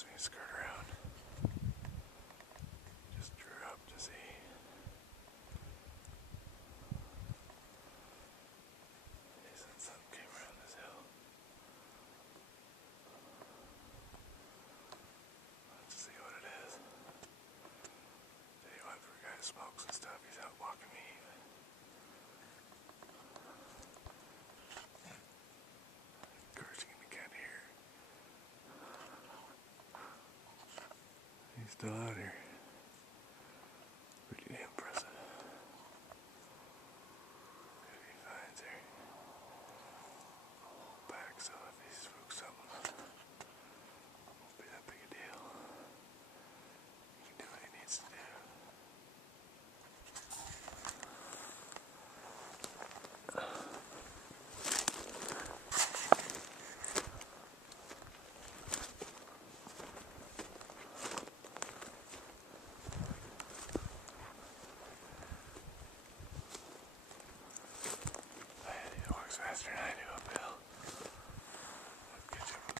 wants me to skirt around. Just drew up to see. He said something came around this hill. Let's see what it is. Tell you what, for a guy who smokes and stuff, he's out walking me. Cursing and he can't hear. He's still out here.